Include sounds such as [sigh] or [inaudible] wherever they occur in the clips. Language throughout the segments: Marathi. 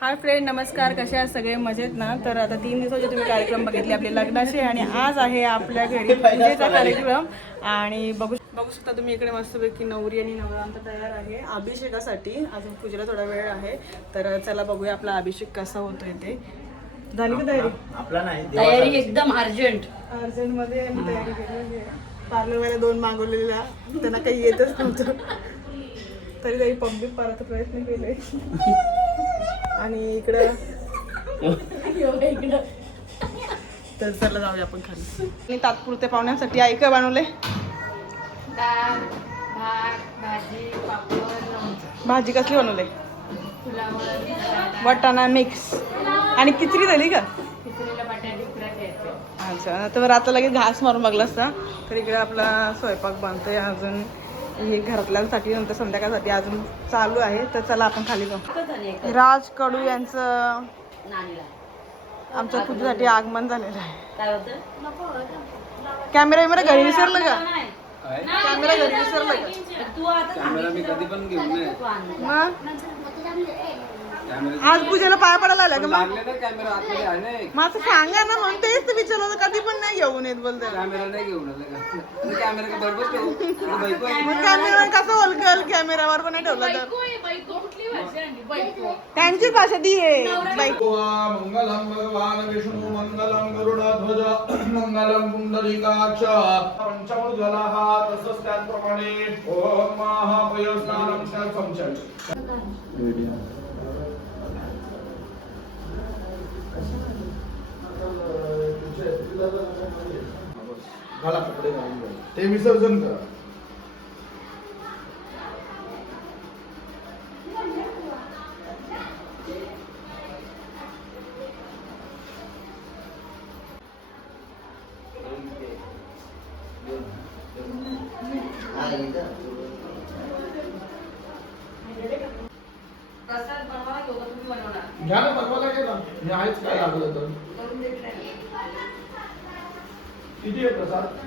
हाय फ्रेंड नमस्कार. कसे आहात सगळे? मजेत ना? तर आता तीन दिवसाचे तुम्ही कार्यक्रम बघितले आपले लग्नाचे आणि आज आहे आपल्या घरी पूजेचा कार्यक्रम. आणि बघू बघू शकता तुम्ही इकडे मस्तपैकी नवरी आणि नवरा आमचा तयार आहे अभिषेकासाठी. अजून पूजेला थोडा वेळ आहे. तर चला बघूया आपला अभिषेक कसा होतोय ते. झाली का तयारी? आपला नाही तयारी एकदम अर्जंट. अर्जंटमध्ये आम्ही तयारी केली पार्लरवाल्या दोन मागवलेल्या. त्यांना काही येतच नव्हतं. तरी तरी पब्लिक पारायचा प्रयत्न केले. आणि इकडं तर चला जाऊया आपण खाली. आणि तात्पुरत्या पाहुण्यांसाठी काय बनवले भाजी कसली बनवले वाटाणा मिक्स. आणि खिचडी झाली का? अच्छा तर आता लगेच घास मारून बघला असता तर इकडे आपला स्वयंपाक बनतोय अजून. हे घरातल्यांसाठी नंतर संध्याकाळसाठी अजून चालू आहे तर चला आपण खाली जाऊ. राज कडू यांचं नानीला. आमच्या पूजेसाठी आगमन झालेलं आहे. काय होतं कॅमेरा बिमेरा घरी विसरलं का. कॅमेरा घरी विसरलं का? तू आता कॅमेरा मी कधी पण घेऊन मग आज पूजेला पाया पडायला आल्या का मग? लागले कॅमेरा आतमध्ये आहे ना एक. मग असं सांगा ना म्हणून तेच तर विचारलं होतं, कधी पण नाही घेऊन येत बोलते कॅमेरा नाही घेऊन आले का? आणि कॅमेरा का बरोबर ठेवू? आणि बायको आहे. मग कॅमेरा कसं ओळखेल कॅमेरावर पण नाही ठेवला तर. त्यांची भाषा ती आहे. बाईक मंगलम भगवान विष्णू मंगलम गरुडध्वज मंगलम पुंडरीकाक्ष पंचमोज्वला हा तसंच त्याचप्रमाणे ओम महापयस्नानम घाला कपडे घालून. ते विसर्जन करा प्रसाद बनवा योगा तुम्ही बनवणार घ्या ना बनवायला गेला मी आहेच काय लागलं तर करून देत नाही. किती आहे प्रसाद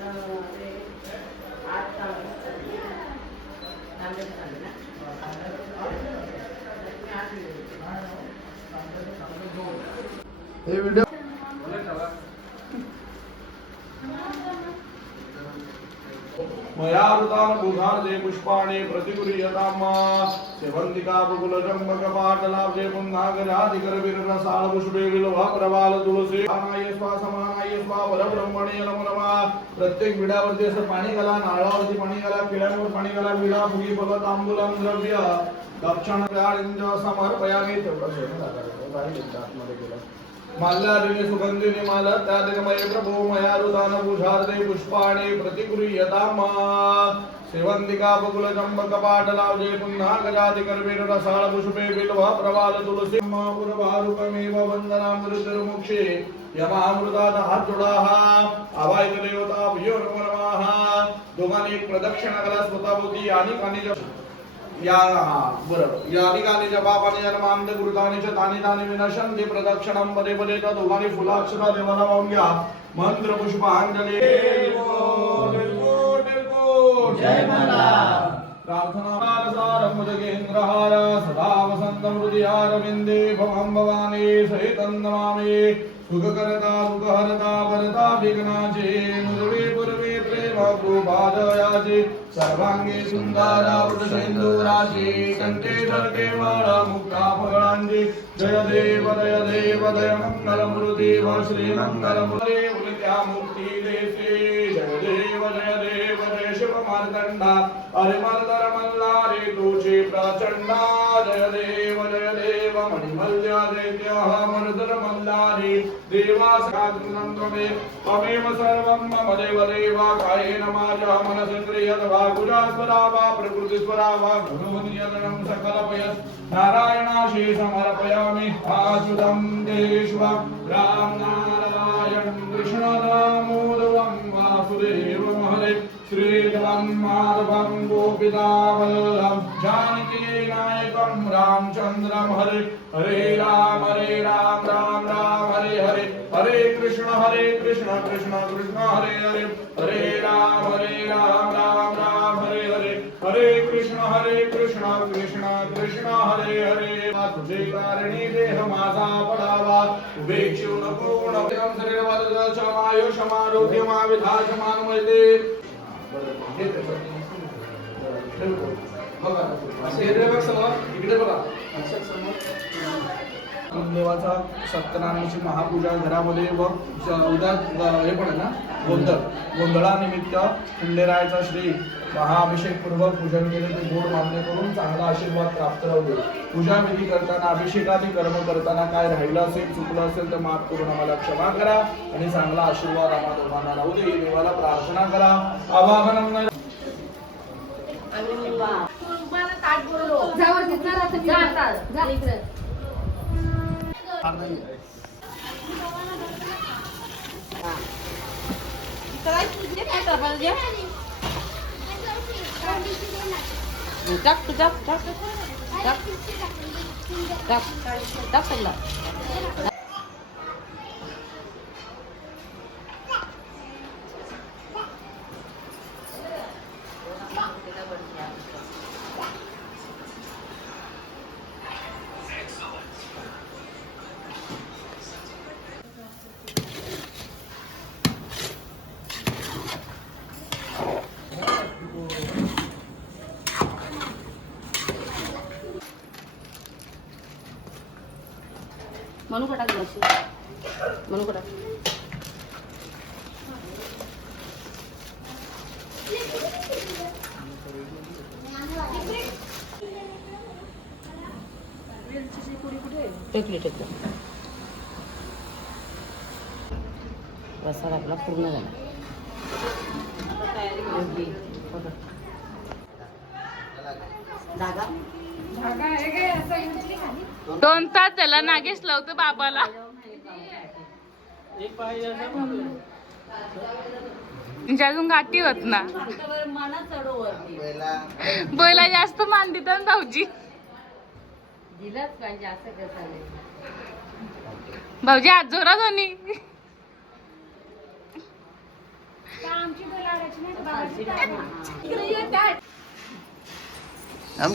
अं, ते आठ तांबे. तांबे तांबे ना? हे व्हिडिओ मयावृतान बुधार्जे पुष्पाणे प्रतिगुरीयतामा सेवंतिका बकुलजंबक पाटलाब्जे पुन्नागराधिकरविरसाळ पुष्पे विलोहा प्रवाल तुळसी समानाय स्वा समानाय स्वा परब्रह्मणे नमो नमः प्रत्येक विड्यावरती असं पाणी घाला नारळावरती पाणी घाला किड्यांवर पाणी घाला विडा फुगी फल तांबूलम द्रव्य दक्षिण समर्पयामी तेवढं सोडून टाकायचं. काही नाही आतमध्ये गेलं. माल्लादिने सुगंधिने माला त्यादिनमय प्रभो मया रुदान भूषार्दे पुष्पाणे प्रतिगृह्यताम सेवंतिका बकुल जंबक पाट लावजे पुन्हा गजाति कर्वेर रसाळ पुष्पे बिल्व प्रवाल तुलसी पुरभारूपमेव वंदनामृतरुमुक्षे यमामृतात हात जोडा या हा बरोबर या ठिकाणी जपापाने जन्मांत गुरुदानी च तानी तानी विनशंती प्रदक्षिणम पदे पदे त्या दोघांनी फुलाक्षरा देवाला वाहून घ्या. मंत्र पुष्पांजली जय प्रार्थना सारमुदगेन्द्रहार सदा वसंत हृदयारविन्दे भवं भवानी सहितं नमामि. सुखकरता दुःखहरता वरदा विघ्नाचे नुर्वे पूर्वे प्रेम कृपादयाचे सर्वांगी सुंदरा वृषेंदुराचे कंठे केवळ मुक्ता फळांचे जय देव जय देव जय मंगल मृदेव श्री जय अरे मर्दर मल्ला रे तोचे प्रचंडा जय देव जय देव मणिमल्य दैत्य मर्दर मल्ला रे देवा साधनंतमे त्वमेव सर्वं मम देव देव कायेन माझ्या मनसेंद्रियत वा गुजास्वरा वा प्रकृतिस्वरा वा गुरुनियतनं सकलपयत्। नारायणाशी समर्पयामि आसुदं देश्व। राम नारायण कृष्ण दामोदरं वासुदेव। हरे श्रीधरं माधवं गोपितावल्लभं जानकी रामचन्द्रं हरे हरे राम हरे राम राम राम हरे हरे हरे कृष्ण हरे कृष्ण कृष्ण कृष्ण हरे हरे हरे राम हरे राम राम राम हरे हरे हरे कृष्ण हरे कृष्ण कृष्ण कृष्ण हरे हरे तुझे कारणी देह माझा पडावा उपेक्षू नको गुण शरीर वाद क्षमायो क्षमारोग्य मा विधा क्षमान्वयते इकडे बघा देवाचा सत्यनारायणाची महापूजा घरामध्ये व उद्या हे पण आहे ना? गोंधळ. गोंधळानिमित्त खंडेरायाचा श्री महाअभिषेक पूर्वक पूजन केले ते गोड मान्य करून चांगला आशीर्वाद प्राप्त राहू दे पूजा विधी करताना अभिषेकादी कर्म करताना काय राहिलं असेल चुकलं असेल तर माफ करून आम्हाला क्षमा करा आणि चांगला आशीर्वाद आम्हा दोघांना राहू दे. देवाला प्रार्थना करा. आवाहनम न- टाक तू टाक टाक टाक टाक सगळा म्हणू का टाक बस म्हणू का टेकली टेकली. रसाला आपला पूर्ण झाला योग्य. पकड. धागा दोन तास त्याला नागेश लावतो बाबाला. म्हणजे अजून गाठी होत ना. माना चढो वरती बैला जास्त मान देतात ना भाऊजी. दिलाच पाहिजे असं कसं भाऊजी आज जोरात होणी हम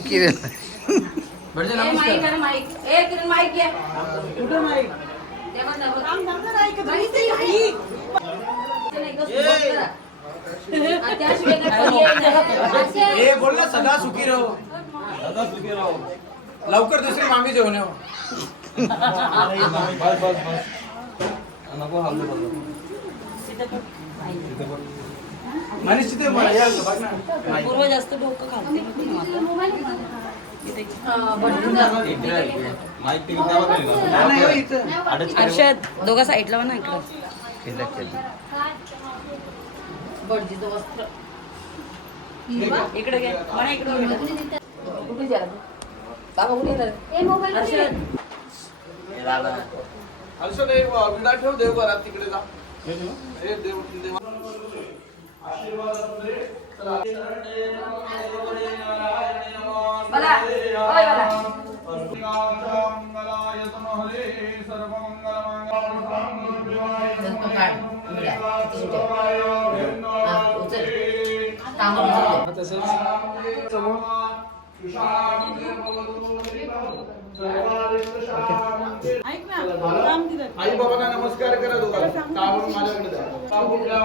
ए, नमस्कार. ए. हा, बोल ना सदा सुखी राहो. सदा सुखी राहो. लवकर दुसरी मामी जेवण येऊ. बस बस बस. नको हल्लो मनीष तिथे बघ, या, बघ ना. माईक. पूर्व जास्त डोकं खाते नाही, अर्षद दोघा साईडला ना इकडं. इकडे कुठे बाबा कुठे हर्षद ठेव देव घरात तिकडे जा आशीर्वाद असू दे. चला. बोला. ओय, बोला. मंगलाय तमहरे जसं काढ, विडा. किती शिट्ट्या? हा, उचल. कामं उचल. तसंच आई बाबांना नमस्कार करा माझ्याकडे द्या.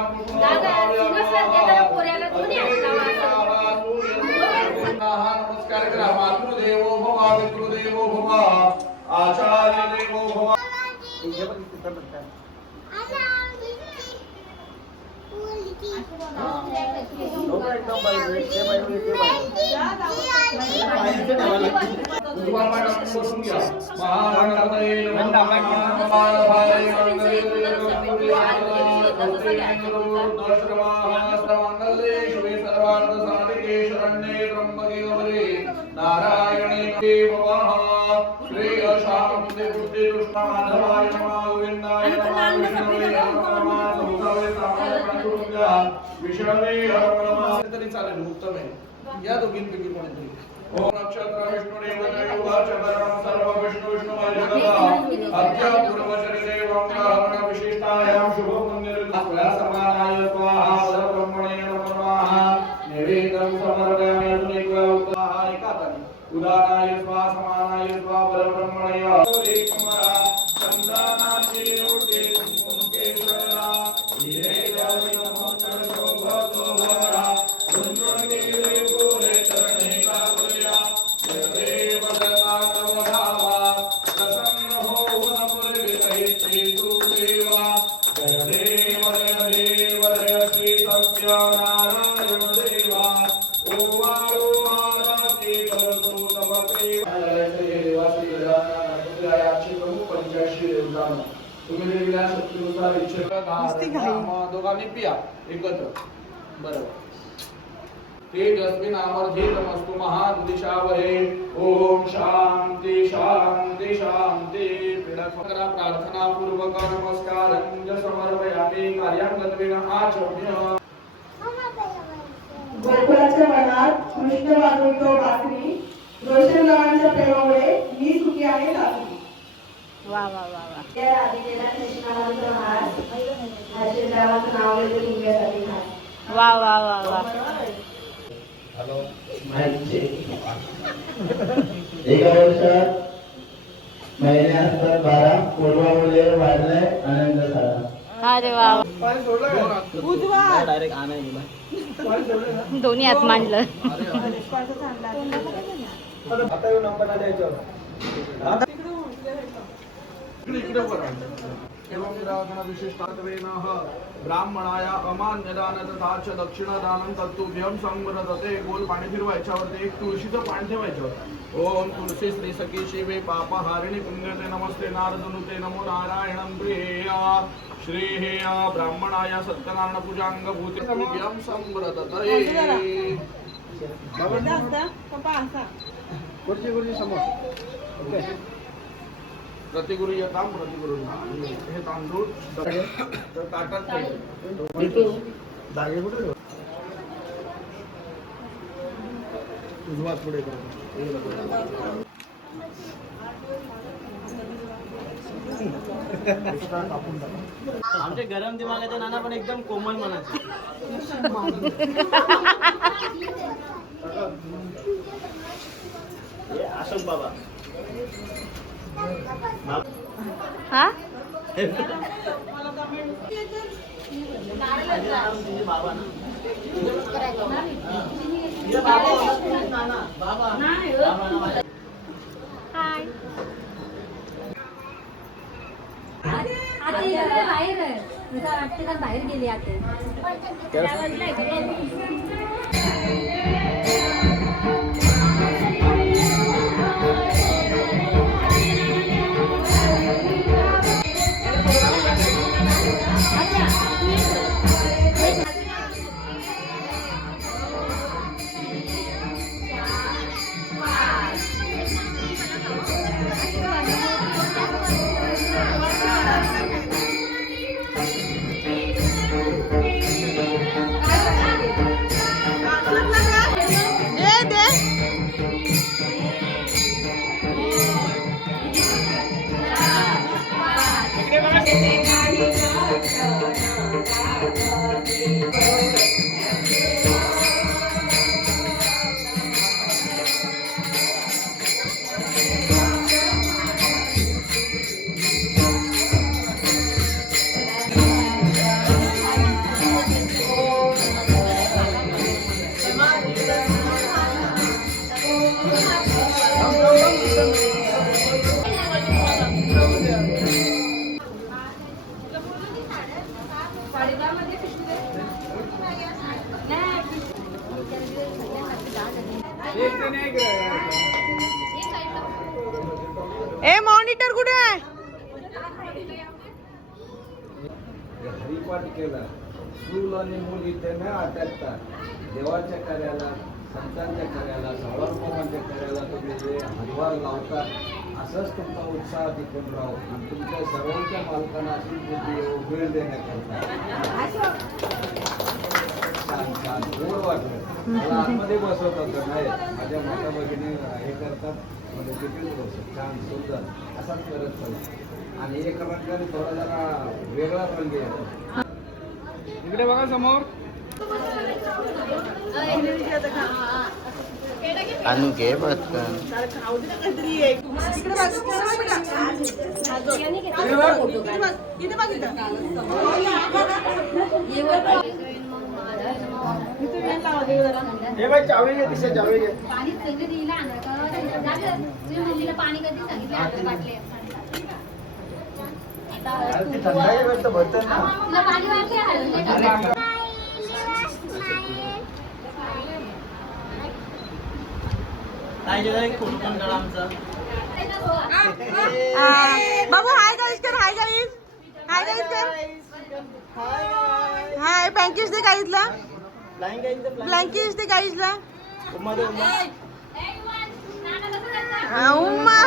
नमस्कार करा मातृदेवो भव पितृदेव भवा आचार्य देवो भव नारायणे नमः श्रेय शांती बुद्धि कृष्ण माधवाय नमः गोविंदाय नमः विष्णवे नमः सौरवे सामवेद्या विष्णवे नमः तरी चालेल उत्तम आहे. या दोघींपैकी कोणीतरी. ओम नक्षत्र विष्णू देवतायुगाचरणं सर्व विष्णू विष्णू माझ्या अद्य पूर्वचरिते वंगाहरण विशिष्टायां. शुभपुण्यर्घ्या समानाय स्वाहा नमः समर्पयामि उदानाय स्वा समानाय स्वा परब्रह्मणय. दोघांनी पिया एकत्र बरोबर तेजस्वी नामर्जितमस्तु महान दिशावहे ओम शांती शांती शांती प्रार्थना पूर्वक नमस्कार समर्पयामी कार्यांगत्वेन आचम्य गोकुळाच्या वनात कृष्ण वाजवतो भाकरी रोषणरावांच्या प्रेमामुळे मी सुखी आहे सासरी वा वा वा वा. त्या राधिकेला कृष्णावांचा हार आशीर्वादाचं नाव घेते तुमच्यासाठी हार वा वा वा वा. एका वर्षात महिने असतात बारा पूर्वामुळे वाढलाय आनंद सारा अरे वा दोन्ही आत मांडलं. इकडे इकडे एवं निरागण विशिष्टात्वेनः ब्राह्मणाय अमान्यदान तथा च दक्षिणदानं तत्तुभ्यं संवरदते गोल पाणी फिरवायच्यावरती एक तुळशीचं पान ठेवायचं ओम तुलसी श्री सखी शिवे पापहारिणी पुण्यते नमस्ते नारदनुते नमो नारायणं प्रिया श्री हे ब्राह्मणाय सत्यनारायण पूजांग भूते तुभ्यं संवरदते प्रतिगुरुयतां प्रतिगुरुना हे तांदूळ तर ताटात ठेव. आमच्या गरम दिमागाच्या नाना पण एकदम कोमल मनाचे [laughs] हे अशोक बाबा. हा. हाय आता इकडे बाहेर आहे. वाटते का बाहेर गेली आता. ए कार्याला संतांच्या कार्याला सावरबाबांच्या कार्याला तुम्ही जे हातभार लावतात असंच तुमचा उत्साह टिकून राहू. आणि तुमच्या सर्वांच्या मालकांना अशी बुद्धी येऊ वेळ देण्याकरता. छान छान. गोड वाटलं. मला आतमध्ये बसवत होतं नाही माझ्या माता भगिनी हे करतात म्हणजे तिथेच बसत छान सुंदर. असाच करत चला आणि एक रंगाने थोडा जरा वेगळा रंग येतो इकडे बघा समोर. आणू घे पटकन. जरा खाऊ दे ना काहीतरी एक. इकडे बघ, इकडे बघ बेटा. इकडे बघ, इथे बघ इथं. इथे वेळ लावा दे जरा. पाणी सगळे दिलं आणलं का? झालं. तुम्ही मम्मीला पाणी कधी सांगितलं आता बाटले आता तू- तुला पाणी वाटले बाबू हाय गाईज कर हाय गाईज हाय गाईज कर. हाय पँकेज दे गाईजला ब्लँकेज दे गाईजला उम्मा.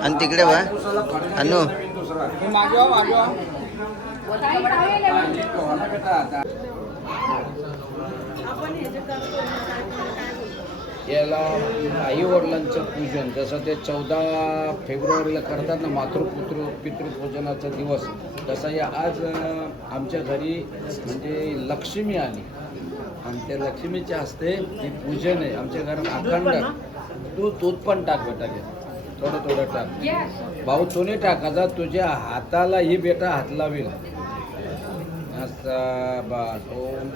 आणि तिकडे वा याला आई वडिलांचं पूजन जसं ते चौदा फेब्रुवारीला करतात ना मातृपुत्र पितृपूजनाचा दिवस तसा या आज आमच्या घरी म्हणजे लक्ष्मी आली. आणि त्या लक्ष्मीच्या हस्ते हे पूजन आहे. आमच्या घरात अखंड तू तूत पण टाक बेटा घे. थोडं थोडं टाक. भाऊ तो नाही टाकायचा तुझ्या हाताला ही बेटा हात लावेल असा बस. ओम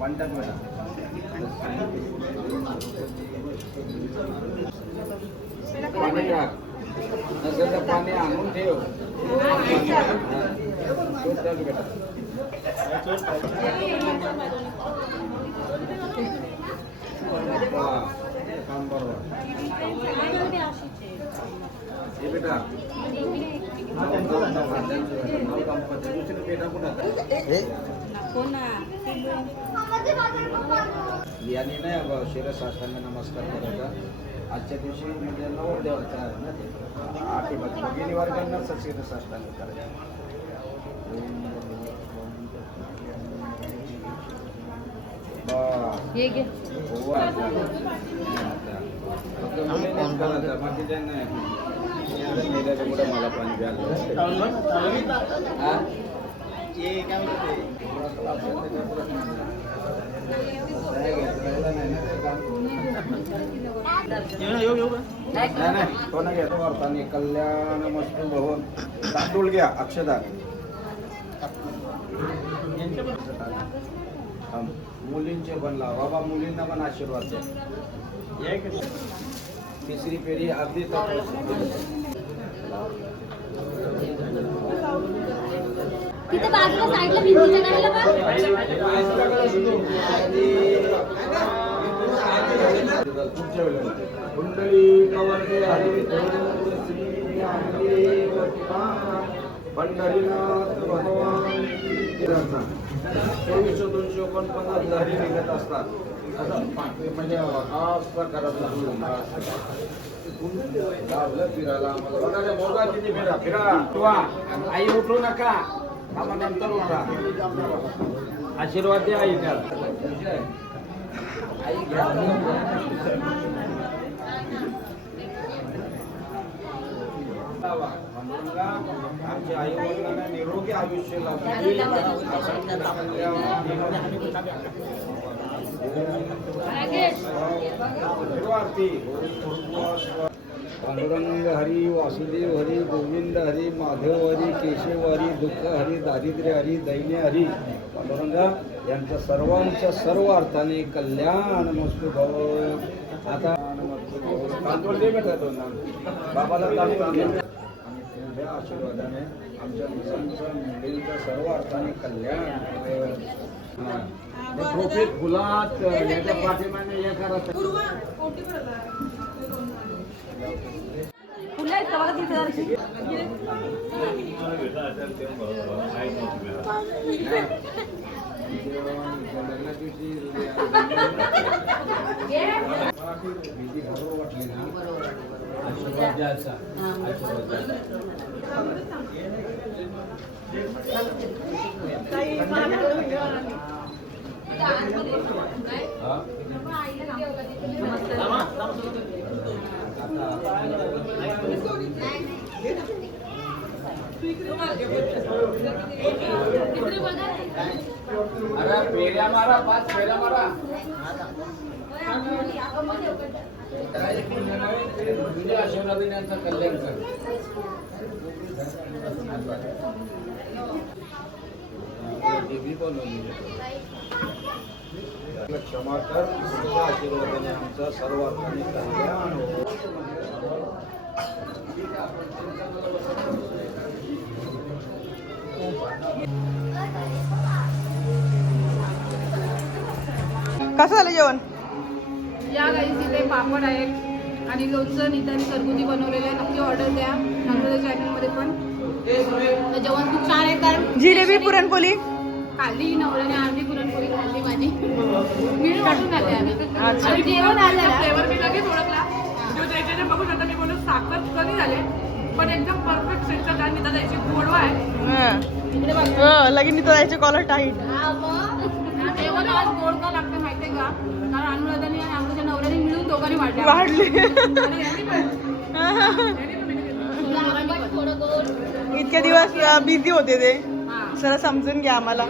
पण टाक बेटा. पाणी टाक. नसेल तर पाणी आणून ठेव. याने नाही अगं शिरसाष्टांग नमस्कार करायचा आजच्या दिवशी म्हणजे नवदेवाचा आहे ना ते आठ भगिनी वर्गांना शिरसाष्टांग करायचा बस. हे घे हो आता. आता. फक्त मुलींनीच करायचं, बाकीच्या नाही. याला मेल्याचं कुठं मला पाणी प्यायला हा? नाही घेतलेलं नाही ना ते काम. नाही नाही तो नाही घेतो वार्ताने कल्याण मस्तू भवन तांदूळ घ्या अक्षदा थांब. मुलींचे लावा. बाबा मुलींना पण आशीर्वाद द्या. तिसरी फेरी अगदी तिथे बाजूला साईडला भिंतीच्या कडेला बघ कुंडली कवरते हरी श्री हरी पंढरीनाथ भगवान चोवीसशे दोनशे एकोणपन्नास लहरी निघत असतात. म्हणजे हा प्रकारातला फिरायला आम्हाला. मोगा किती फिरा फिरा. आई उठू नका आम्हा नंतर उठा. आशीर्वाद द्या आई त्याला. आई घ्या. आमच्या आई वडिलांना निरोगी आयुष्य पांडुरंग हरी वासुदेव हरी गोविंद हरी माधव हरी केशव हरी दुःख हरी दारिद्र्य हरी दैन्य हरी. पांडुरंगा यांच्या सर्वांच्या सर्व अर्थाने कल्याण मस्तू भव. आता बाबाला तुझ्या आशीर्वादाने आमच्या मुलांचं मुलींचं सर्व अर्थाने कल्याण हा. ते ट्रॉफी फुलात याच्या पाठीमागे हे करत. लग्ना दिवशी भीती बरोबर वाटली ना? अरे फेऱ्या मारा पाच फेऱ्या मारा तुझ्या आशीर्वादाने यांचं कल्याण कर देवी बोलवली क्षमा कर तुझ्या आशीर्वादाने आमचं सर्व अर्थाने कल्याण हो. कसं झालं जेवण या गाईस इथे पापड आहेत. आणि लोणचं नितानी घरगुती बनवलेलं आहे. नक्की ऑर्डर द्या. नर्मदा चॅनलमध्ये पण. तर जेवण खूप छान आहे कारण जिलेबी पुरणपोळी. खाल्ली नवऱ्याने अर्धी पुरणपोळी खाल्ली माझी. मिळून वाटून आले आम्ही. जेवण आलं फ्लेवर मी लगेच ओळखला. जो ज्याच्या जे बघू शकता मी बोलत साखर कमी झाले. पण एकदम परफेक्ट सेंटर कारण निता जायची गोडवा आहे. हो. लगेच निता जायचे कॉलर टाईट जेवण आज गोड का लागतं माहितीये का कारण अनुराधाने आणि आमच्या नवऱ्याने मिळून दोघांनी वाटलं वाढली. [laughs] गोड. इतके दिवस बिझी होते ते. सर समजून घ्या आम्हाला.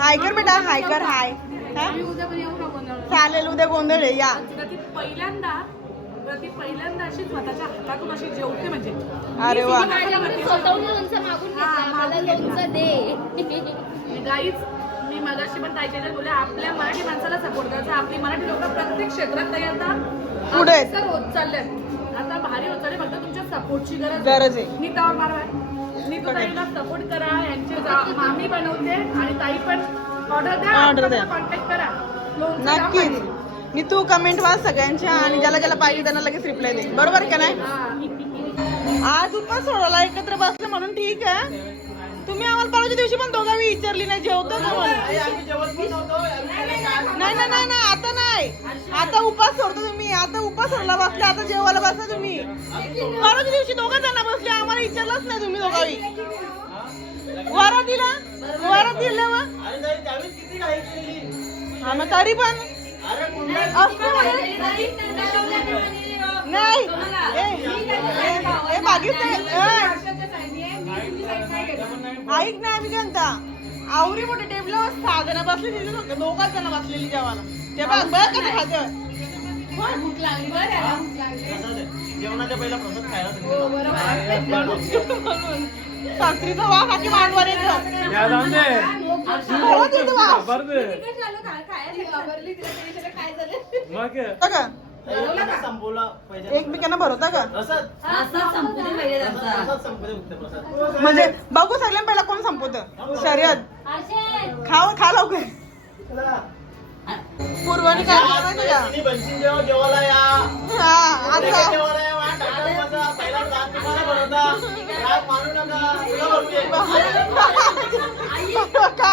हाय कर बेटा हाय कर हाय. हा? चालेल उद्या गोंधळ आहे या. ती पहिल्यांदा ती पहिल्यांदा अशी स्वतःच्या हातातून अशी जेवते म्हणजे. अरे वा. माझ्याकडे स्वतःहून लोणचं मागून घेतलं. मला लोणचं दे. गाईच मगाशी पण ताईच्या बोलले आपल्या मराठी माणसाला सपोर्ट करायचा आपली मराठी लोक प्रत्येक क्षेत्रात ताई आता पुढे. आहेत. अग्रेसर होत चालल्यात आता भारी होत चालले फक्त तुमच्या सपोर्टची गरज गरज आहे. नीतावर मारवा नीतू ताईला सपोर्ट करा यांचे जा- मामी बनवते आणि ताई पण ऑर्डर द्या Order द्या. कॉन्टॅक्ट करा. लोणचं जाम नक्कीच. भारी. मी तू कमेंट वाच सगळ्यांच्या आणि ज्याला ज्याला पाहिजे त्यांना लगेच रिप्लाय दे. बरोबर आहे का नाही? हा. आज उपास सोडायला एकत्र बसलं म्हणून ठीक आहे. तुम्ही आम्हाला परवाच्या दिवशी पण दोघांनी विचारली नाही जेवतो नाही नाही नाही नाही आता नाही आता उपास सोडतो तुम्ही आता उपास सोडला बसले आता जेवायला बसा तुम्ही परवाच्या दिवशी दोघं जण बसले आम्हाला विचारलंच नाही तुम्ही दोघांनी वरात दिला वरात दिलं मग हा मग तरी पण. नाही ए. ऐक ना म्हणता? आवरी मोठे टेबलावर सहा जण बसले तिथे फक्त दोघाच जण बसलेली जेवायला. ते बघ बघ कसं खातं म्हणून सासरीचा वास आखी मांडवर येतं परत येतो वास. होतं का? एकमेकांना भरवता का? म्हणजे बघू सगळ्यां पहिला कोण संपवत? शर्यत. आशे खाव खा लवकर. पूर्वानी काय केलं माहिती का? हा आता. का?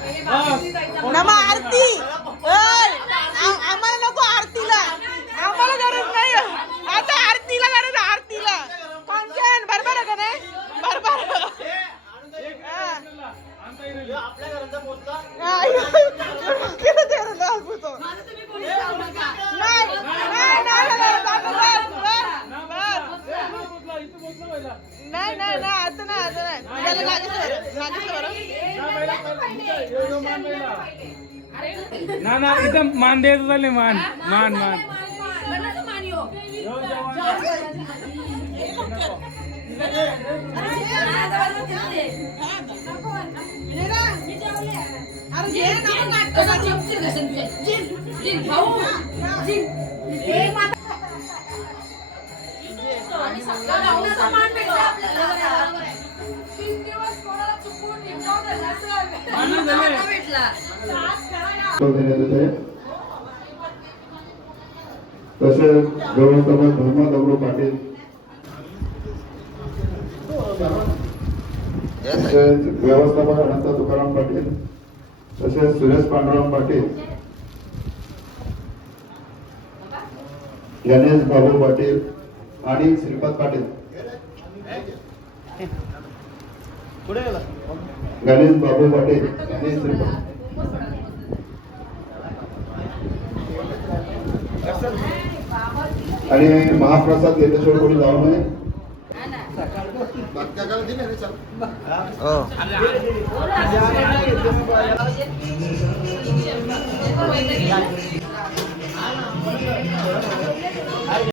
नमा आरती. आम्हाला नको आरतीला. आम्हाला गरज नाही. आता आरतीला गरज आरतीला. पंचन बरोबर आहे का नाही? बरोबर बरं ना ना इथं मान द्यायचं चालले मान. मान मान. येते तसेच गौरवसभा धर्मा दगडू पाटील. तसेच व्यवस्थापक अनंत तुकाराम पाटील. तसेच सुरेश पांडुरंग पाटील. गणेश बाबू पाटील आणि श्रीपाद पाटील. गणेश बाबू पाटील. आणि आणि महाप्रसाद घेतल्याशिवाय कोणी जाऊ नये? हो.